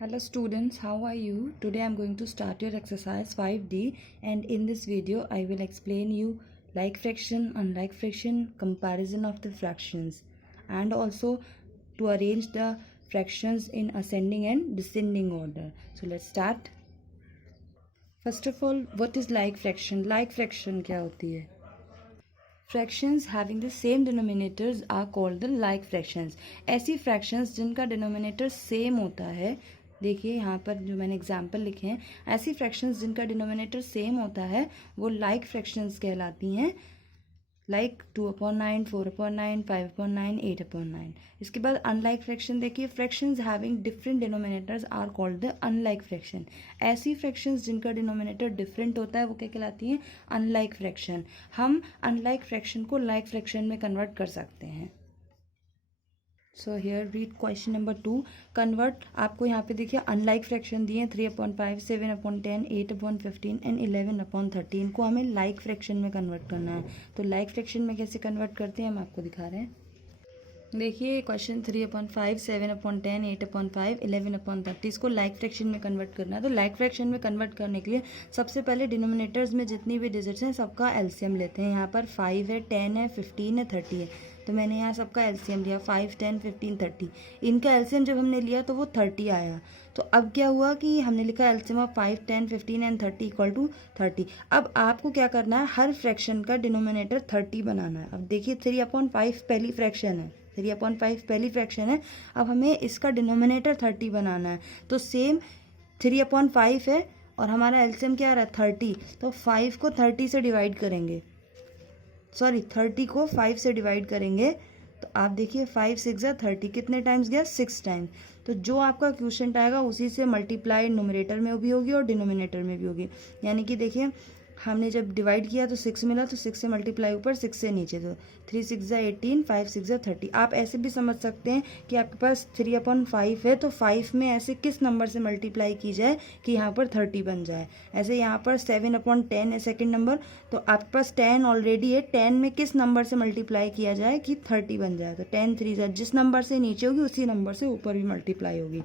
Hello students, how are you? Today I am going to start your exercise 5D, and in this video I will explain you like fraction, unlike fraction, comparison of the fractions, and also to arrange the fractions in ascending and descending order. So let's start. First of all, what is like fraction? Like fraction क्या होती है? Fractions having the same denominators are called the like fractions. ऐसी fractions जिनका denominator same होता है, देखिए यहाँ पर जो मैंने एग्जाम्पल लिखे हैं, ऐसी फ्रैक्शंस जिनका डिनोमिनेटर सेम होता है वो लाइक फ्रैक्शंस कहलाती हैं, लाइक 2/9, 4/9, 5/9, 8/9. इसके बाद अनलाइक फ्रैक्शन देखिए, fractions having different denominators are called the unlike fraction. ऐसी फ्रैक्शंस जिनका डिनोमिनेटर डिफरेंट होता है वो क्या कहलाती हैं? Unlike fraction. हम अनलाइक फ्रैक्शन को लाइक फ्रैक्शन में कन्वर्ट कर सकते हैं. So here read question number 2. Convert, आपको यहाँ पे देखिए अनलाइक फ्रैक्शन दिए 3/5, 7/10, 8/15 एंड 11/13 को हमें लाइक फ्रैक्शन में कन्वर्ट करना है. तो लाइक फ्रैक्शन में कैसे कन्वर्ट करते हैं हम आपको दिखा रहे हैं. देखिए क्वेश्चन 3/5, 7/10, 8/5, 11/30 इसको लाइक फ्रैक्शन में कन्वर्ट करना है. तो लाइक फ्रैक्शन में कन्वर्ट करने के लिए सबसे पहले डिनोमिनेटर्स में जितनी भी डिजिट्स हैं सबका एलसीएम लेते हैं. यहाँ पर 5 है, 10 है, 15 है, 30 है. तो मैंने यहाँ सबका एलसीएम लिया 5, 10, 15, 30. इनका एलसीएम जब हमने लिया तो वो 30 आया. तो अब क्या हुआ कि हमने लिखा LCM of 5, 10, 15 and 30 equal to 30. अब आपको क्या करना है, हर फ्रैक्शन का डिनोमिनेटर 30 बनाना है. अब देखिए 3/5 पहली फ्रैक्शन है, 3/5 पहली फ्रैक्शन है. अब हमें इसका डिनोमिनेटर 30 बनाना है. तो सेम 3/5 है और हमारा एलसीएम क्या आ रहा है 30. तो 5 को 30 से डिवाइड करेंगे, 30 को 5 से डिवाइड करेंगे. तो आप देखिए 5 6 30 कितने टाइम्स गया? 6 टाइम्स. तो जो आपका क्वोशिएंट आएगा उसी से मल्टीप्लाई न्यूमरेटर में भी होगी और डिनोमिनेटर में भी होगी. यानी कि देखिए हमने जब डिवाइड किया तो 6 मिला, तो 6 से मल्टीप्लाई ऊपर, 6 से नीचे. तो 3 6 18, 5 6 30. आप ऐसे भी समझ सकते हैं कि आपके पास 3/5 है तो 5 में ऐसे किस नंबर से मल्टीप्लाई की जाए कि यहाँ पर 30 बन जाए. ऐसे यहाँ पर 7/10 है सेकेंड नंबर, तो आपके पास 10 ऑलरेडी है. 10 में किस नंबर से मल्टीप्लाई किया जाए कि 30 बन जाए. तो 10 3 जिस नंबर से नीचे होगी उसी नंबर से ऊपर भी मल्टीप्लाई होगी.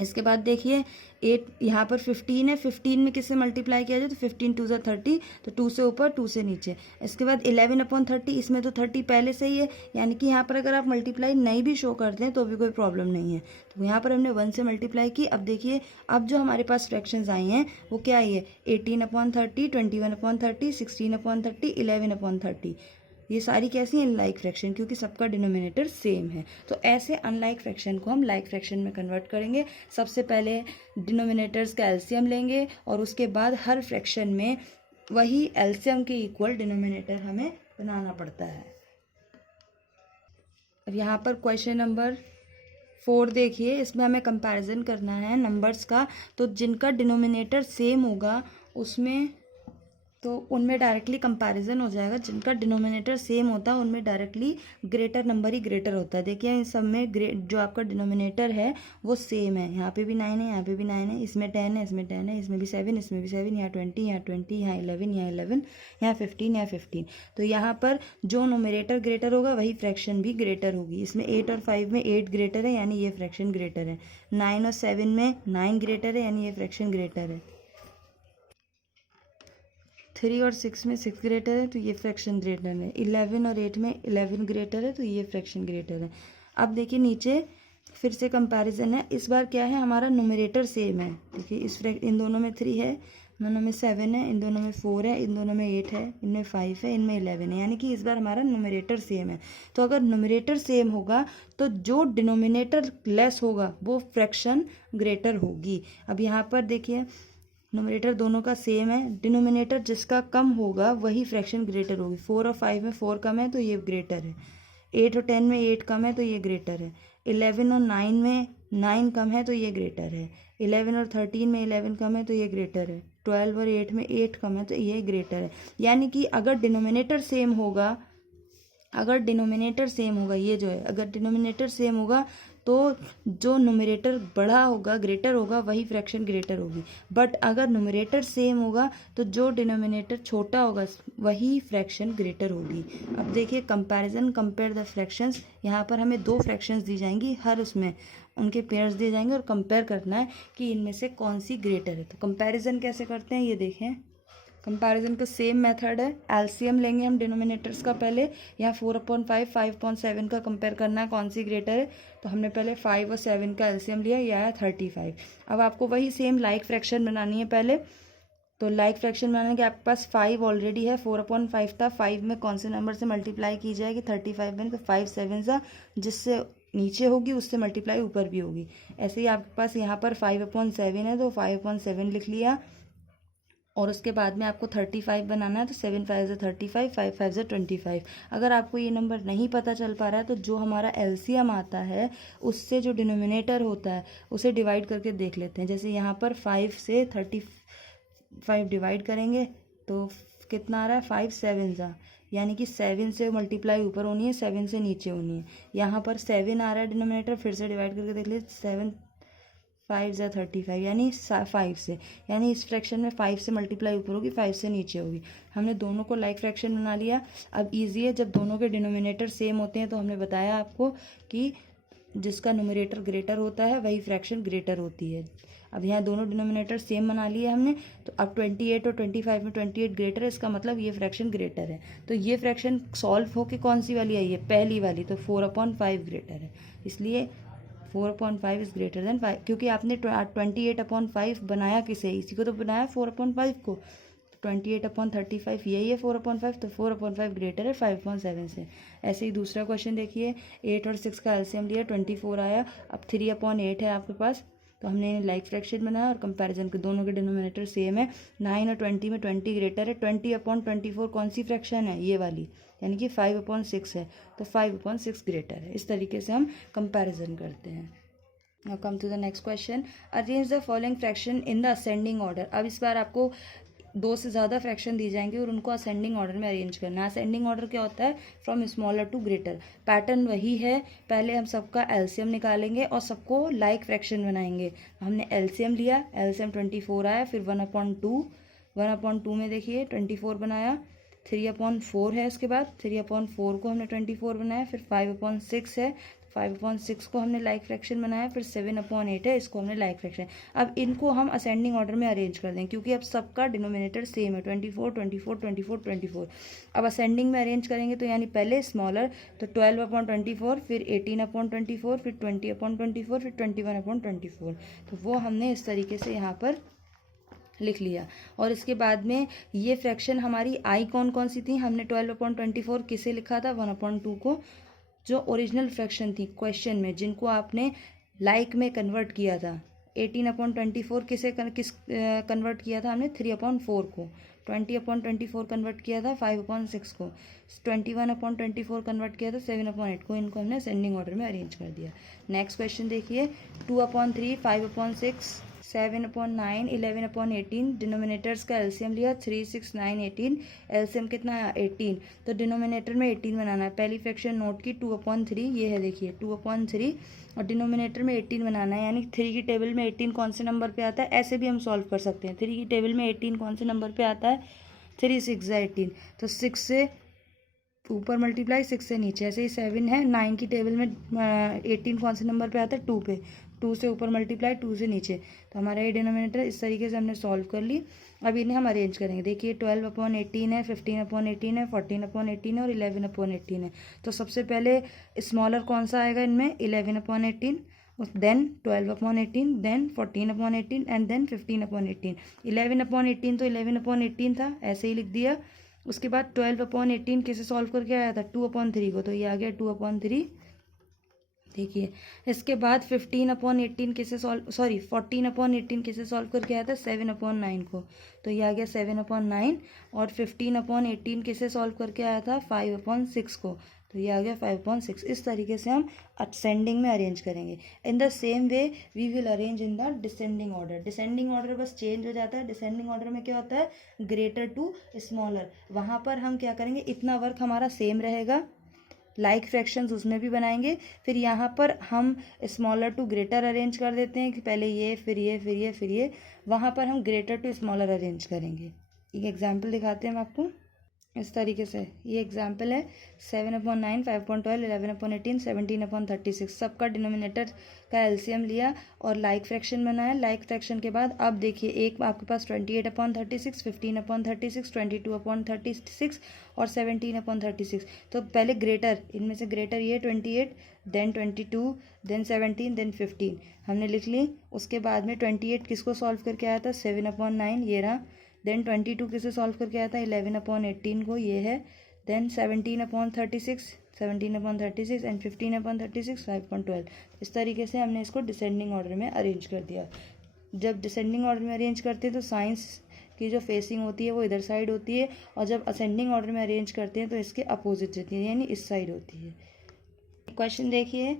इसके बाद देखिए 8 यहाँ पर 15 है, 15 में किससे मल्टीप्लाई किया जाए तो 15 2 30. तो 2 से ऊपर 2 से नीचे. इसके बाद 11/30, इसमें तो 30 पहले से ही है, यानी कि यहाँ पर अगर आप मल्टीप्लाई नहीं भी शो करते हैं तो भी कोई प्रॉब्लम नहीं है. तो यहाँ पर हमने 1 से मल्टीप्लाई की. अब देखिए अब जो हमारे पास फ्रैक्शंस आई हैं वो क्या आई है? 18/30, 21/30, 16/30, 11/30. ये सारी कैसी हैं? लाइक फ्रैक्शन, क्योंकि सबका डिनोमिनेटर सेम है. तो ऐसे अनलाइक फ्रैक्शन को हम लाइक फ्रैक्शन में कन्वर्ट करेंगे. सबसे पहले डिनोमिनेटर्स का एलसीएम लेंगे और उसके बाद हर फ्रैक्शन में वही एलसीएम के इक्वल डिनोमिनेटर हमें बनाना पड़ता है. अब यहाँ पर क्वेश्चन नंबर 4 देखिए, इसमें हमें कंपैरिजन करना है नंबर्स का. तो जिनका डिनोमिनेटर सेम होगा उसमें तो उनमें डायरेक्टली कंपैरिजन हो जाएगा. जिनका डिनोमिनेटर सेम होता है उनमें डायरेक्टली ग्रेटर नंबर ही ग्रेटर होता है. देखिए इन सब में जो आपका डिनोमिनेटर है वो सेम है. यहाँ पे भी 9 है, यहाँ पे भी 9 है, इसमें 10 है, इसमें 10 है, इसमें भी 7, इसमें भी 7, यहाँ 20, यहाँ 20, यहाँ 11, यहाँ 11, यहाँ 15, यहाँ 15. तो यहाँ पर जो नोमिनेटर ग्रेटर होगा वही फ्रैक्शन भी ग्रेटर होगी. इसमें 8 और 5 में 8 ग्रेटर है यानी ये फ्रैक्शन ग्रेटर है. 9 और 7 में 9 ग्रेटर है यानी ये फ्रैक्शन ग्रेटर है. 3 और 6 में 6 ग्रेटर है तो ये फ्रैक्शन ग्रेटर है. 11 और 8 में 11 ग्रेटर है तो ये फ्रैक्शन ग्रेटर है. अब देखिए नीचे फिर से कंपैरिजन है. इस बार क्या है, हमारा न्यूमरेटर सेम है. देखिए इन दोनों में 3 है, इन दोनों में 7 है, इन दोनों में 4 है, इन दोनों में 8 है, इनमें 5 है, इनमें 11 है. यानी कि इस बार हमारा न्यूमरेटर सेम है. तो अगर न्यूमरेटर सेम होगा तो जो डिनोमिनेटर लेस होगा वो फ्रैक्शन ग्रेटर होगी. अब यहाँ पर देखिए नोमिनेटर दोनों का सेम है, डिनोमिनेटर जिसका कम होगा वही फ्रैक्शन ग्रेटर होगी. 4 और 5 में 4 कम है तो ये ग्रेटर है. 8 और 10 में 8 कम है तो ये ग्रेटर है. 11 और 9 में 9 कम है तो ये ग्रेटर है. 11 और 13 में 11 कम है तो ये ग्रेटर है. 12 और 8 में 8 कम है तो ये ग्रेटर है. यानी कि अगर डिनोमिनेटर सेम होगा, ये जो है अगर डिनोमिनेटर सेम होगा तो जो न्यूमरेटर बड़ा होगा ग्रेटर होगा वही फ्रैक्शन ग्रेटर होगी. बट अगर न्यूमरेटर सेम होगा तो जो डिनोमिनेटर छोटा होगा वही फ्रैक्शन ग्रेटर होगी. अब देखिए कंपैरिजन, कंपेयर द फ्रैक्शंस. यहाँ पर हमें 2 फ्रैक्शंस दी जाएंगी हर उसमें, उनके पेयर्स दिए जाएंगे और कंपेयर करना है कि इनमें से कौन सी ग्रेटर है। तो कंपैरिजन कैसे करते हैं ये देखें। कंपैरिजन का सेम मेथड है, एलसीएम लेंगे हम डिनोमिनेटर्स का पहले। यहाँ 4/5 5/7 का कंपेयर करना है कौन सी ग्रेटर है। तो हमने पहले 5 और 7 का एलसीएम लिया, यह आया 35। अब आपको वही सेम लाइक फ्रैक्शन बनानी है पहले। तो लाइक फ्रैक्शन बनाने के आपके पास 5 ऑलरेडी है, 4/5 था, 5 में कौन से नंबर से मल्टीप्लाई की जाएगी 35 में, तो 5 7 सा जिससे नीचे होगी उससे मल्टीप्लाई ऊपर भी होगी। ऐसे ही आपके पास यहाँ पर 5/7 है तो 5/7 लिख लिया। और उसके बाद में आपको 35 बनाना है तो 7 5 35, 5 5 25। अगर आपको ये नंबर नहीं पता चल पा रहा है तो जो हमारा एलसीएम आता है उससे जो डिनोमिनेटर होता है उसे डिवाइड करके देख लेते हैं। जैसे यहाँ पर 5 से 35 डिवाइड करेंगे तो कितना आ रहा है 5 7 सा, यानी कि 7 से मल्टीप्लाई ऊपर होनी है, 7 से नीचे होनी है। यहाँ पर 7 आ रहा है डिनोमिनेटर, फिर से डिवाइड करके देख लीजिए 7 5 ज़ा 35, यानी 5 से, यानी इस फ्रैक्शन में 5 से मल्टीप्लाई ऊपर होगी, 5 से नीचे होगी। हमने दोनों को लाइक फ्रैक्शन बना लिया। अब ईजी है, जब दोनों के डिनोमिनेटर सेम होते हैं तो हमने बताया आपको कि जिसका न्यूमरेटर ग्रेटर होता है वही फ्रैक्शन ग्रेटर होती है। अब यहाँ दोनों डिनोमिनेटर सेम बना लिए हमने, तो अब 28 और 25 में 28 ग्रेटर है, इसका मतलब ये फ्रैक्शन ग्रेटर है। तो ये फ्रैक्शन सॉल्व होके कौन सी वाली आई है, पहली वाली, तो 4/5 ग्रेटर है, इसलिए 4/5 इज ग्रेटर देन 5। क्योंकि आपने 28/5 बनाया किसे, इसी को तो बनाया 4/5 को, तो 28/35 यही है 4/5, तो 4/5 ग्रेटर है 5/7 से। ऐसे ही दूसरा क्वेश्चन देखिए, 8 और 6 का एलसीएम लिया 24 आया। अब 3/8 है आपके पास, तो हमने लाइक फ्रैक्शन बनाया और कंपैरिजन के दोनों के डिनोमिनेटर सेम है। 9 और 20 में 20 ग्रेटर है, 20/24 कौन सी फ्रैक्शन है, ये वाली, यानी कि 5/6 है, तो 5/6 ग्रेटर है। इस तरीके से हम कंपैरिजन करते हैं। Now come to the next question, arrange the following fraction in the ascending order. अब इस बार आपको 2 से ज़्यादा फ्रैक्शन दी जाएंगे और उनको असेंडिंग ऑर्डर में अरेंज करना है। असेंडिंग ऑर्डर क्या होता है, from smaller to greater. Pattern वही है, पहले हम सबका एलसीएम निकालेंगे और सबको लाइक फ्रैक्शन बनाएंगे। हमने एलसीएम लिया, एलसीएम 24 आया, फिर 1/2 में देखिए 24 बनाया, 3/4 है, इसके बाद 3/4 को हमने 24 बनाया, फिर 5/6 है, 5/6 को हमने लाइक फ्रैक्शन बनाया, फिर 7/8 है, इसको हमने लाइक फ्रैक्शन। अब इनको हम असेंडिंग ऑर्डर में अरेंज कर देंगे क्योंकि अब सबका डिनोमिनेटर सेम है, 24 24 24 24। अब असेंडिंग में अरेंज करेंगे तो यानी पहले स्मॉलर, तो 12/24, फिर 18/24, फिर 20/24, फिर 21/24। तो वो हमने इस तरीके से यहाँ पर लिख लिया। और इसके बाद में ये फ्रैक्शन हमारी आई कौन कौन सी थी, हमने 12/24 किसे लिखा था, 1/2 को, जो ओरिजिनल फ्रैक्शन थी क्वेश्चन में, जिनको आपने लाइक में कन्वर्ट किया था। 18/24 किसे किस कन्वर्ट किया था हमने, 3/4 को। 20/24 कन्वर्ट किया था 5/6 को। 21/24 कन्वर्ट किया था 7/8 को। इनको हमने असेंडिंग ऑर्डर में अरेंज कर दिया। नेक्स्ट क्वेश्चन देखिए, 2/3 5/6 7/9 11/18। डिनोमिनेटर्स का एलसीएम लिया 3 6 9 18। एलसीएम कितना है 18, तो डिनोमिनेटर में 18 बनाना है। पहली फ्रैक्शन नोट की 2/3, ये है देखिए 2/3, और डिनोमिनेटर में 18 बनाना है, यानी 3 की टेबल में 18 कौन से नंबर पे आता है, ऐसे भी हम सॉल्व कर सकते हैं। 3 की टेबल में 18 कौन से नंबर पे आता है, 3 6 18, तो 6 से ऊपर मल्टीप्लाई 6 से नीचे। ऐसे ही 7 है, 9 की टेबल में 18 कौन से नंबर पे आता है, 2 पे, 2 से ऊपर मल्टीप्लाई 2 से नीचे। तो हमारा ये डिनोमिनेटर इस तरीके से हमने सॉल्व कर ली। अब इन्हें हम अरेंज करेंगे। देखिए 12/18 है, 15/18 है, 14/18 है और 11/18 है। तो सबसे पहले स्मॉलर कौन सा आएगा इनमें, 11/18, देन 12/18, देन 14/18 एंड देन 15/18। 11/18 तो 11/18 था, ऐसे ही लिख दिया। उसके बाद 12/18 कैसे सॉल्व करके आया था, 2/3 को, तो ये आ गया 2/3। देखिए इसके बाद 14/18 कैसे सॉल्व करके आया था, 7/9 को, तो ये आ गया 7/9। और 15/18 कैसे सॉल्व करके आया था, 5/6 को, तो ये आ गया 5/6। इस तरीके से हम असेंडिंग में अरेंज करेंगे। In the same way we will arrange in the descending order. Descending order बस चेंज हो जाता है। डिसेंडिंग ऑर्डर में क्या होता है, ग्रेटर टू स्मॉलर। वहाँ पर हम क्या करेंगे, इतना वर्क हमारा सेम रहेगा, लाइक फ्रैक्शंस उसमें भी बनाएंगे। फिर यहाँ पर हम स्मॉलर टू ग्रेटर अरेंज कर देते हैं कि पहले ये फिर ये फिर ये फिर ये। वहाँ पर हम ग्रेटर टू स्मॉलर अरेंज करेंगे। एक एग्जांपल दिखाते हैं हम आपको। इस तरीके से ये एग्जाम्पल है 7/9, 5/12, 11/18, 17/36। सबका डिनोमिनेटर का एलसीएम लिया और लाइक फ्रैक्शन बनाया। लाइक फ्रैक्शन के बाद अब देखिए एक आपके पास 28/36, 15/36, 22/36 और 17/36। तो पहले ग्रेटर, इनमें से ग्रेटर ये 28, देन 22, देन 17, देन 15 हमने लिख ली। उसके बाद में 28 किसको सॉल्व करके आया था, 7/9 ये रहा। देन 22 किसे सॉल्व करके आया था, 11/18 को, ये है। Then 17/36, 17/36 and 15/36, 5/12। इस तरीके से हमने इसको डिसेंडिंग ऑर्डर में अरेंज कर दिया। जब डिसेंडिंग ऑर्डर में अरेंज करते हैं तो साइंस की जो फेसिंग होती है वो इधर साइड होती है, और जब असेंडिंग ऑर्डर में अरेंज करते हैं तो इसके अपोजिट होती है, यानी इस साइड होती है। क्वेश्चन देखिए,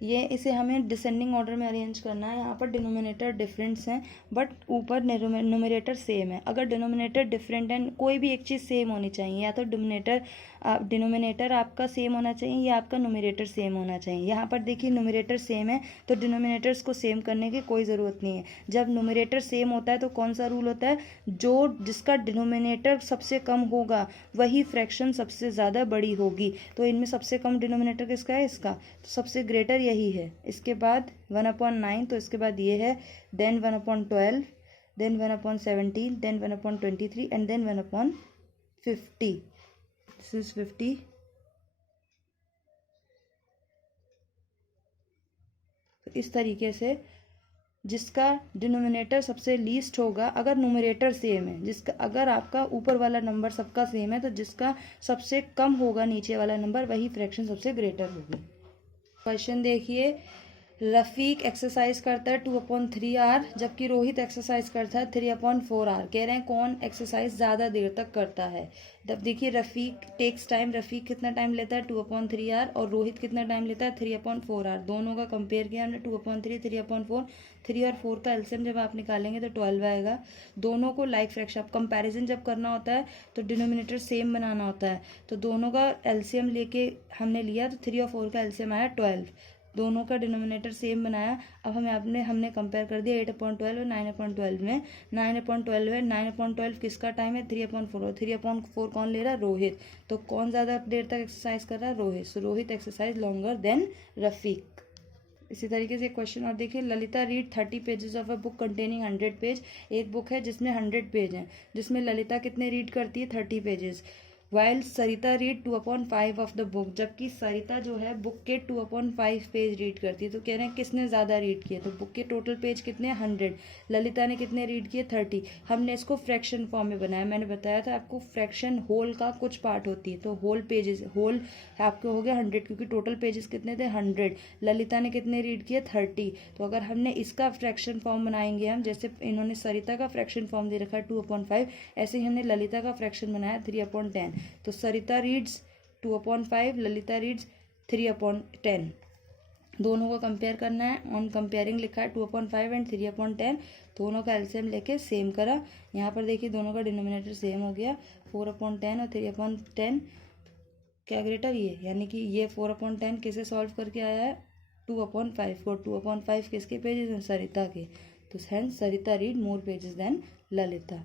ये इसे हमें डिसेंडिंग ऑर्डर में अरेंज करना है। यहाँ पर डिनोमिनेटर डिफरेंस हैं बट ऊपर न्यूमरेटर सेम है। अगर डिनोमिनेटर डिफरेंट है, कोई भी एक चीज़ सेम होनी चाहिए, या तो डिनोमिनेटर आपका सेम होना चाहिए या आपका न्यूमरेटर सेम होना चाहिए। यहाँ पर देखिए न्यूमरेटर सेम है तो डिनोमिनेटर्स को सेम करने की कोई ज़रूरत नहीं है। जब न्यूमरेटर सेम होता है तो कौन सा रूल होता है, जिसका डिनोमिनेटर सबसे कम होगा वही फ्रैक्शन सबसे ज़्यादा बड़ी होगी। तो इनमें सबसे कम डिनोमिनेटर किसका है, इसका, तो सबसे ग्रेटर यही है। इसके बाद 1/9, तो इसके बाद ये है, then 1/12, then 1/17, then 1/23 and then 1/50। This is 50। तो इस तरीके से जिसका डिनोमिनेटर सबसे लीस्ट होगा, अगर न्यूमरेटर सेम है, जिसका अगर आपका ऊपर वाला नंबर सबका सेम है तो जिसका सबसे कम होगा नीचे वाला नंबर वही फ्रैक्शन सबसे ग्रेटर होगी। क्वेश्चन देखिए, रफ़ीक एक्सरसाइज करता है 2/3R जबकि रोहित एक्सरसाइज करता है 3/4R। कह रहे हैं कौन एक्सरसाइज ज़्यादा देर तक करता है। तब देखिए रफ़ीक टेक्स टाइम, रफ़ीक कितना टाइम लेता है 2/3R और रोहित कितना टाइम लेता है 3/4R। दोनों का कंपेयर किया हमने, 2/3, 3/4। 3 और 4 का एलसीएम जब आप निकालेंगे तो 12 आएगा। दोनों को लाइक फ्रैक्शन, कंपैरिजन जब करना होता है तो डिनोमिनेटर सेम बनाना होता है। तो दोनों का एलसीएम लेके हमने लिया तो 3 और 4 का एलसीएम आया 12। दोनों का डिनोमिनेटर सेम बनाया। अब हमने कंपेयर कर दिया 8/12 और 9/12 में। 9/12 है, 9/12 किसका टाइम है, 3/4 और 3/4 कौन ले रहा है, रोहित। तो कौन ज़्यादा देर तक एक्सरसाइज कर रहा है, रोहित। सो रोहित एक्सरसाइज लॉन्गर देन रफ़ीक। इसी तरीके से एक क्वेश्चन और देखिए, Lalita read 30 pages of a book containing 100 page. एक बुक है जिसमें 100 पेज हैं, जिसमें ललिता कितने रीड करती है, 30 pages. While Sarita read 2/5 of the book, जबकि सरिता जो है बुक के 2/5 पेज रीड करती है। तो कह रहे हैं किसने ज़्यादा रीड किए, तो बुक के टोटल पेज कितने, 100। ललिता ने कितने रीड किए, 30। हमने इसको फ्रैक्शन फॉर्म में बनाया। मैंने बताया था आपको फ्रैक्शन होल का कुछ पार्ट होती है, तो होल पेजेस, होल आपके हो गया 100 क्योंकि टोटल पेजेस कितने थे, 100। ललिता ने कितने रीड किए, 30। तो अगर हमने इसका फ्रैक्शन फॉर्म बनाएंगे हम, जैसे इन्होंने सरिता का फ्रैक्शन फॉर्म दे रखा है 2/5, ऐसे ही हमने ललिता का फ्रैक्शन बनाया 3/10। तो सरिता रीड्स 2/5, ललिता रीड्स 3/10। दोनों को कंपेयर करना है। ऑन कंपेयरिंग लिखा है 2/5 एंड 3/10। दोनों का एलसीएम लेके सेम करा। यहाँ पर देखिए दोनों का डिनोमिनेटर सेम हो गया, 4/10 और 3/10। क्या ग्रेटर ये, यानी कि ये 4/10 किसे सॉल्व करके आया है, 2/5 को। 2/5 किसके पेजेस हैं, सरिता के। तो hence Sarita read more pages than Lalita.